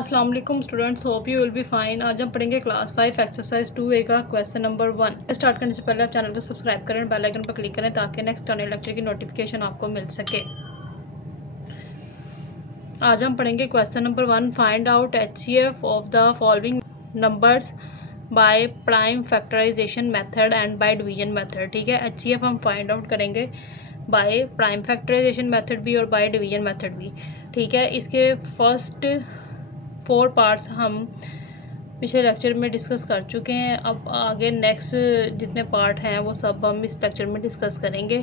अस्सलाम वालेकुम students, hope you will be fine. आज हम पढ़ेंगे क्लास 5 एक्सरसाइज 2A का क्वेश्चन नंबर 1। स्टार्ट करने से पहले आप चैनल को सब्सक्राइब करें, बेल आइकन पर क्लिक करें ताकि नेक्स्ट आने लेक्चर की नोटिफिकेशन आपको मिल सके। आज हम पढ़ेंगे question number 1। Find out HCF of the following numbers by prime factorisation method and by division method. ठीक है, HCF हम फाइंड आउट करेंगे बाय प्राइम फैक्टराइजेशन मेथड भी और बाय डिवीजन मेथड भी। ठीक है, इसके फर्स्ट 4 पार्ट्स हम पिछले लेक्चर में डिस्कस कर चुके हैं। अब आगे नेक्स्ट जितने पार्ट हैं वो सब हम इस लेक्चर में डिस्कस करेंगे।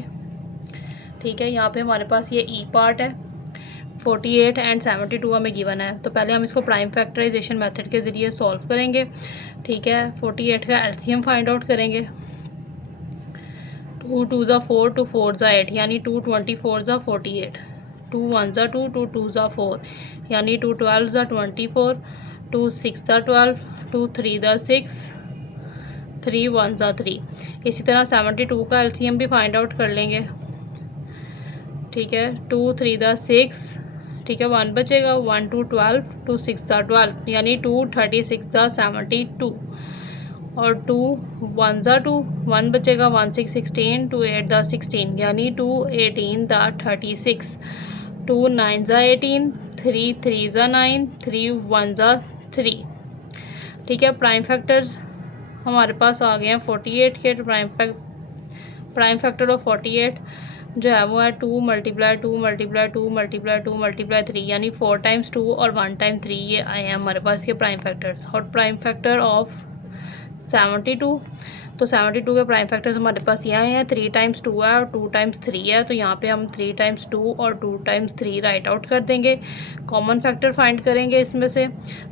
ठीक है, यहाँ पे हमारे पास ये ई पार्ट है, 48 एंड 72 हमें गिवन है। तो पहले हम इसको प्राइम फैक्टराइजेशन मेथड के ज़रिए सॉल्व करेंगे। ठीक है, 48 का एलसीएम फाइंड आउट करेंगे। 2 2 ज़ा 4, 2 4 ज़ा 8 यानी 2 24 ज़ा 48, 2 1 ज़ा 2, 2 2 ज़ा 4 यानी 2 12 ज़ा 24, 2 6 ज़ा 12, 2 3 ज़ा 6, 3 1 ज़ा 3। इसी तरह 72 का एलसीएम भी फाइंड आउट कर लेंगे। ठीक है, 2 3 ज़ा 6, ठीक है 1 बचेगा, 1 2 12, 2 6 ज़ा 12 यानी 2 36 ज़ा 72 और 2 1 ज़ा 2, 1 बचेगा, 1 6 16, 2 8 ज़ा 16 यानी 2 18 ज़ा 36, 2 9 ज़ा 18, 3 3 ज़ा 9, 3 1 ज़ा 3। ठीक है, प्राइम फैक्टर्स हमारे पास आ गए हैं 48 के। प्राइम फैक्टर ऑफ 48 जो है वो है 2 मल्टीप्लाई 2 मल्टीप्लाई 2 मल्टीप्लाई 2 मल्टीप्लाई 3 यानी 4 टाइम्स 2 और 1 टाइम 3 ये आए हैं हमारे पास के प्राइम फैक्टर्स। और प्राइम फैक्टर ऑफ 72, तो 72 के प्राइम फैक्टर्स हमारे पास ये आए हैं, 3 टाइम्स 2 है और 2 टाइम्स 3 है। तो यहाँ पे हम 3 टाइम्स 2 और 2 टाइम्स 3 राइट आउट कर देंगे। कॉमन फैक्टर फाइंड करेंगे इसमें से,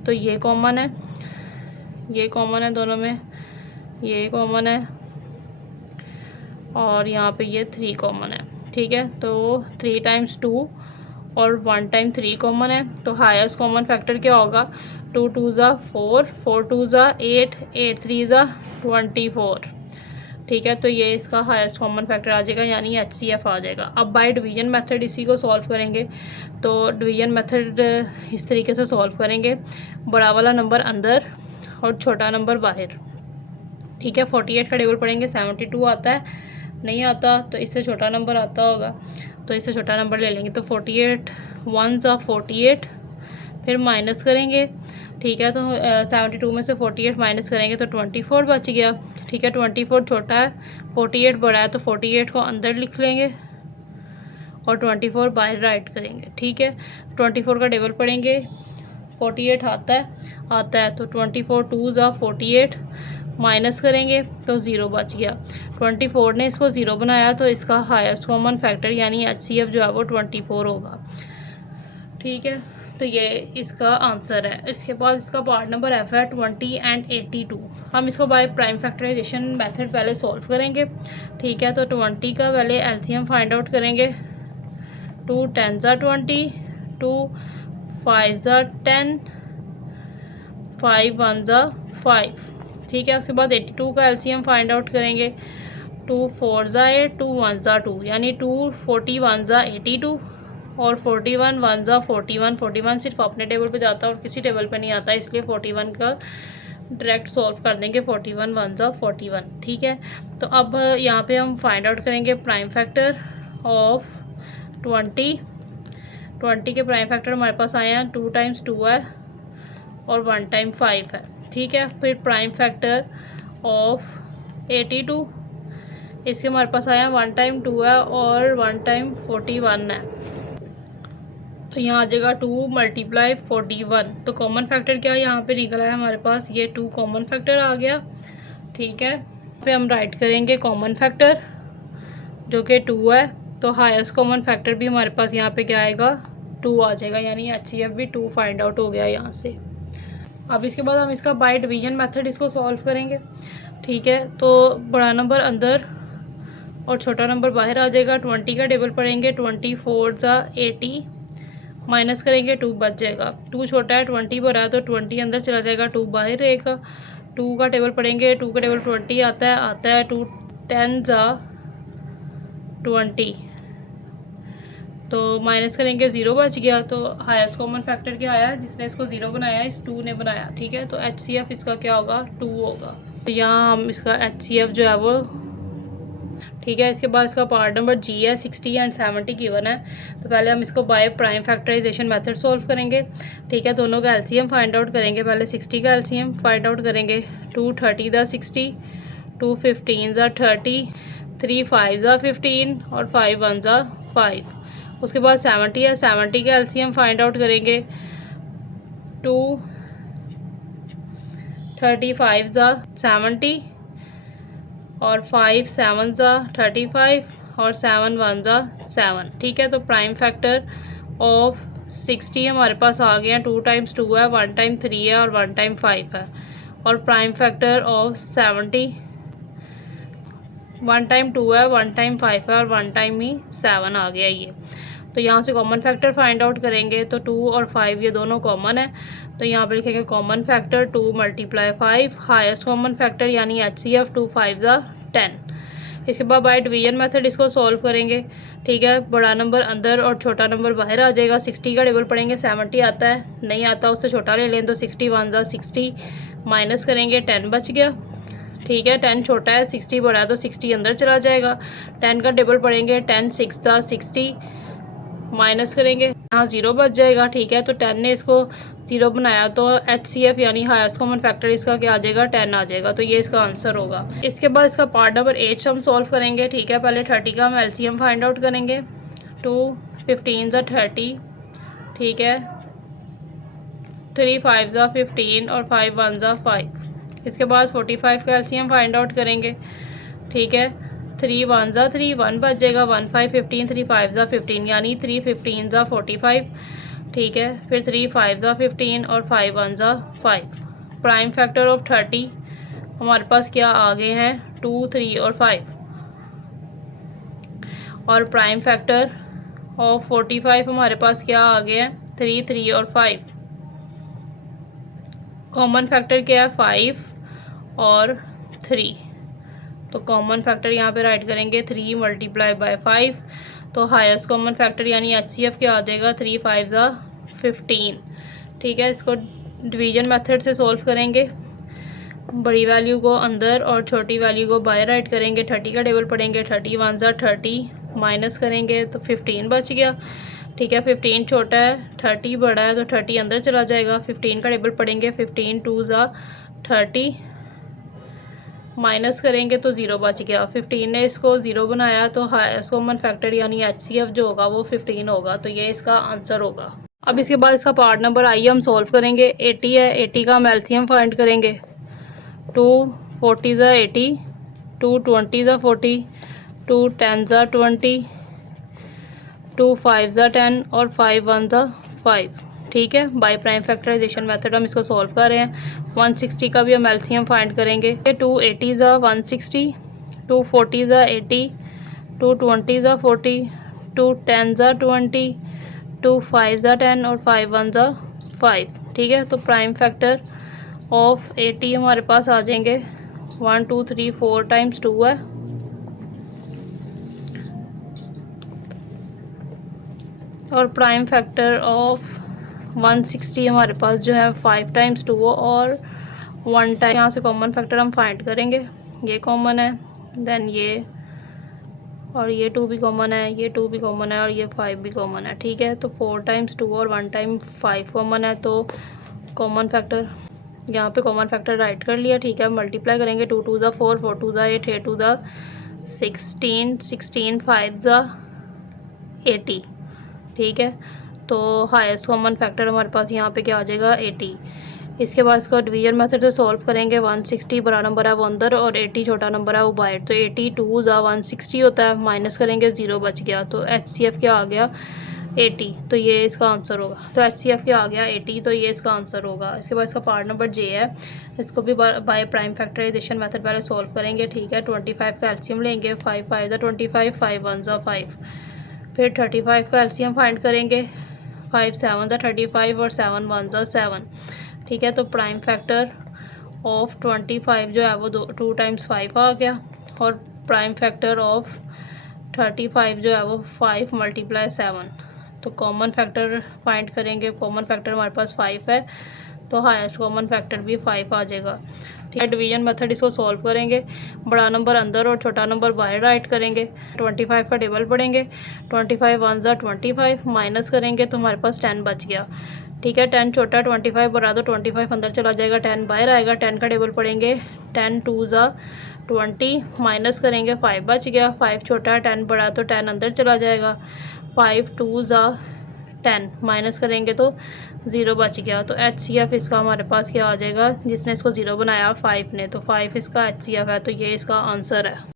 तो ये कॉमन है, ये कॉमन है दोनों में, ये कॉमन है और यहाँ पे ये 3 कॉमन है। ठीक है, तो 3 टाइम्स 2 और 1 टाइम 3 कॉमन है। तो हाईएस्ट कॉमन फैक्टर क्या होगा, 2 2 ज़ा 4, 4 2 ज़ा 8, 8 3 ज़ा 24। ठीक है, तो ये इसका हाईएस्ट कॉमन फैक्टर आ जाएगा यानी HCF आ जाएगा। अब बाय डिवीजन मेथड इसी को सॉल्व करेंगे। तो डिवीजन मेथड इस तरीके से सॉल्व करेंगे, बड़ा वाला नंबर अंदर और छोटा नंबर बाहर। ठीक है, 48 का टेबल पढ़ेंगे, 72 आता है, नहीं आता तो इससे छोटा नंबर आता होगा, तो इससे छोटा नंबर ले लेंगे। तो 48 1 ज़ा 48, फिर माइनस करेंगे। ठीक है, तो 72 में से 48 माइनस करेंगे तो 24 बच गया। ठीक है, 24 छोटा है, 48 बड़ा है, तो 48 को अंदर लिख लेंगे और 24 बाहर राइट करेंगे। ठीक है, 24 का टेबल पढ़ेंगे, 48 आता है तो 24 2 ज़ा 48 माइनस करेंगे तो 0 बच गया। 24 ने इसको 0 बनाया तो इसका हाईएस्ट कॉमन फैक्टर यानी HCF जो है वो 24 होगा। ठीक है, तो ये इसका आंसर है। इसके बाद इसका पार्ट नंबर F है 20 एंड 82। हम इसको बाय प्राइम फैक्टराइजेशन मेथड पहले सॉल्व करेंगे। ठीक है, तो 20 का पहले LCM फाइंड आउट करेंगे। 2 10 ज़ा 20, 2 5 ज़ा 10, 5 1 ज़ा 5। ठीक है, उसके बाद 82 का LCM फाइंड आउट करेंगे। 2 4 ज़ा 8, 2 1 ज़ा 2 यानी 2 41 ज़ा 82 और 41 1 ज़ा 41। 41 सिर्फ अपने टेबल पे जाता है और किसी टेबल पे नहीं आता, इसलिए 41 का डायरेक्ट सॉल्व कर देंगे। 41 1 ज़ा 41। ठीक है, तो अब यहाँ पे हम फाइंड आउट करेंगे प्राइम फैक्टर ऑफ 20। 20 के प्राइम फैक्टर हमारे पास आए हैं, 2 टाइम्स 2 है और 1 टाइम 5 है। ठीक है, फिर प्राइम फैक्टर ऑफ 82, इसके हमारे पास आया 1 टाइम 2 है और 1 टाइम 41 है। तो यहाँ आ जाएगा 2 मल्टीप्लाई 41। तो कॉमन फैक्टर क्या यहाँ पे निकला है हमारे पास, ये 2 कॉमन फैक्टर आ गया। ठीक है, पे हम राइट करेंगे कॉमन फैक्टर जो कि 2 है, तो हाईएस्ट कॉमन फैक्टर भी हमारे पास यहाँ पे क्या आएगा, 2 आ जाएगा यानी HCF भी 2 फाइंड आउट हो गया यहाँ से। अब इसके बाद हम इसका बाय डिवीजन मेथड इसको सॉल्व करेंगे। ठीक है, तो बड़ा नंबर अंदर और छोटा नंबर बाहर आ जाएगा। 20 का टेबल पढ़ेंगे, 24 ज़ा 80 माइनस करेंगे, 2 बच जाएगा। 2 छोटा है, 20 बड़ा है, तो 20 अंदर चला जाएगा, 2 बाहर रहेगा। 2 का टेबल पढ़ेंगे, 2 का टेबल 20 आता है 2 10 ज़ा 20, तो माइनस करेंगे 0 बच गया। तो हाईएस्ट कॉमन फैक्टर क्या आया, जिसने इसको 0 बनाया इस 2 ने बनाया, ठीक है। तो HCF इसका क्या होगा, 2 होगा। तो यहाँ हम इसका HCF जो है वो, ठीक है। इसके बाद इसका पार्ट नंबर जी है, 60 एंड 70 गिवन है। तो पहले हम इसको by prime factorisation method solve करेंगे, ठीक है। दोनों का एलसीएम फाइंड आउट करेंगे। पहले 60 का एलसीएम फाइंड आउट करेंगे। 2 30 दा 60, 2 15 ज़ा 30, 3 5 ज़ा 15 और 5 1 ज़ा 5। उसके बाद 70 है, 70 का एलसीएम फाइंड आउट करेंगे। 2 35 ज़ा 70 और 5 7 ज़ा 35 और 7 1 ज़ा 7, ठीक है। तो प्राइम फैक्टर ऑफ 60 हमारे पास आ गया। 2 टाइम्स 2 है, 1 टाइम 3 है और 1 टाइम 5 है। और प्राइम फैक्टर ऑफ 70 1 टाइम 2 है, 1 टाइम 5 है और 1 टाइम ही 7 आ गया ये। तो यहाँ से कॉमन फैक्टर फाइंड आउट करेंगे। तो 2 और 5 ये दोनों कॉमन है, तो यहाँ पे लिखेंगे common factor 2 × 5, highest common factor यानी HCF 2 5 ज़ा 10। इसके बाद बाय डिवीजन मेथड इसको सॉल्व करेंगे, ठीक है। बड़ा नंबर अंदर और छोटा नंबर बाहर आ जाएगा। 60 का टेबल पढ़ेंगे, 70 आता है, नहीं आता उससे छोटा ले लें। तो 60 1 ज़ा 60 माइनस करेंगे, 10 बच गया, ठीक है। 10 छोटा है, 60 बड़ा है, तो 60 अंदर चला जाएगा। 10 का टेबल पढ़ेंगे, 10 6 ज़ा 60 माइनस करेंगे, यहाँ 0 बच जाएगा, ठीक है। तो 10 ने इसको 0 बनाया, तो HCF यानी हाईएस्ट कॉमन फैक्टर इसका क्या आ जाएगा, 10 आ जाएगा। तो ये इसका आंसर होगा। इसके बाद इसका पार्ट नंबर 8 हम सॉल्व करेंगे, ठीक है। पहले 30 का हम LCM फाइंड आउट करेंगे। 2 15 ज़ा 30, ठीक है। 3 5 ज़ा 15 और 5 1 ज़ा 5। इसके बाद 45 का LCM फाइंड आउट करेंगे, ठीक है। 3 1 ज़ा 3, 1 बच जाएगा, 1 5 15, 3 5 ज़ा 15 यानी 3 15 ज़ा 45, ठीक है। फिर 3 5 ज़ा 15 और 5 1 ज़ा 5। प्राइम फैक्टर ऑफ 30 हमारे पास क्या आ गए हैं, 2 3 और 5। और प्राइम फैक्टर ऑफ 45 हमारे पास क्या आ गए हैं, 3 3 और 5। कॉमन फैक्टर क्या है, 5 और 3। तो कॉमन फैक्टर यहाँ पे राइट करेंगे 3 × 5। तो हाईएस्ट कॉमन फैक्टर यानी HCF क्या आ जाएगा, 3 5 ज़ा 15, ठीक है। इसको डिवीजन मेथड से सॉल्व करेंगे। बड़ी वैल्यू को अंदर और छोटी वैल्यू को बाहर राइट करेंगे। 30 का टेबल पढ़ेंगे, 30 1 ज़ा 30 माइनस करेंगे तो 15 बच गया, ठीक है। 15 छोटा है, 30 बड़ा है, तो 30 अंदर चला जाएगा। 15 का टेबल पढ़ेंगे, 15 2 ज़ा 30 माइनस करेंगे तो 0 बच गया। 15 ने इसको 0 बनाया, तो हाईएस्ट कॉमन फैक्टर यानी HCF जो होगा वो 15 होगा। तो ये इसका आंसर होगा। अब इसके बाद इसका पार्ट नंबर आइए हम सॉल्व करेंगे। 80 है, 80 का हम LCM फाइंड करेंगे। 2 40 ज़ा 80, 2 20 ज़ा 40, 2 10 ज़ा 20, 2 5 ज़ा 10 और 5 1 ज़ा 5, ठीक है। बाय प्राइम फैक्टराइजेशन मेथड हम इसको सॉल्व कर रहे हैं। 160 का भी हम LCM फाइंड करेंगे। 2 80 ज़ा 160, 2 40 ज़ा 80, 2 20 ज़ा 40, 2 10 ज़ा 20, 2 5 ज़ा 10 और 5 1 ज़ा 5, ठीक है। तो प्राइम फैक्टर ऑफ 80 हमारे पास आ जाएंगे 1 2 3 4 टाइम्स 2 है, और प्राइम फैक्टर ऑफ 160 हमारे पास जो है 5 टाइम्स 2 और 1 टाइम। यहाँ से कॉमन फैक्टर हम फाइंड करेंगे। ये कॉमन है, देन ये, और ये 2 भी कॉमन है, ये 2 भी कॉमन है और ये 5 भी कॉमन है, ठीक है। तो 4 टाइम्स 2 और 1 टाइम 5 कॉमन है। तो कॉमन फैक्टर यहाँ पे कॉमन फैक्टर राइट कर लिया, ठीक है। मल्टीप्लाई करेंगे, 2 2 ज़ा 4, 4 2 ज़ा 8, 8 2 ज़ा 16, 16 5 ज़ा 80, ठीक है। तो हाईएस्ट कॉमन फैक्टर हमारे पास यहाँ पे क्या आ जाएगा, 80। इसके बाद इसका डिवीजन मेथड से सॉल्व करेंगे। 160 बड़ा नंबर है वो अंदर और 80 छोटा नंबर है वो बाहर। तो 82 ज़ा 160 होता है, माइनस करेंगे 0 बच गया। तो HCF क्या आ गया, 80। तो ये इसका आंसर होगा। तो HCF क्या आ गया, 80। तो ये इसका आंसर होगा। इसके बाद इसका पार्ट नंबर J है, इसको भी बाय प्राइम फैक्टराइजेशन मेथड पहले सॉल्व करेंगे, ठीक है। 25 का LCM लेंगे, 5 5 ज़ा 25, 5 1 ज़ा 5। फिर 35 का LCM फाइंड करेंगे, 5 7 ज़ा 35 और 7 1 ज़ा 7, ठीक है। तो प्राइम फैक्टर ऑफ 25 जो है वो 2 टाइम्स 5 आ गया, और प्राइम फैक्टर ऑफ 35 जो है वो 5 मल्टीप्लाई 7, तो कॉमन फैक्टर फाइंड करेंगे। कॉमन फैक्टर हमारे पास 5 है, तो हाईएस्ट कॉमन फैक्टर भी 5 आ जाएगा। ठीक है, डिवीजन मेथड इसको सॉल्व करेंगे। बड़ा नंबर अंदर और छोटा नंबर बाहर राइट करेंगे। 25 का टेबल पढ़ेंगे। 25 1 ज़ा 25, माइनस करेंगे तो हमारे पास 10 बच गया। ठीक है, 10 छोटा 25 बढ़ा दो, 25 अंदर चला जाएगा, 10 बाहर आएगा। 10 का टेबल पढ़ेंगे। 10 2 ज़ा 20, माइनस करेंगे 5 बच गया। 5 छोटा 10 बढ़ा तो 10 अंदर चला जाएगा। 5 2 ज़ा 10, माइनस करेंगे तो 0 बच गया। तो HCF इसका हमारे पास क्या आ जाएगा, जिसने इसको 0 बनाया 5 ने, तो 5 इसका HCF है, तो ये इसका आंसर है।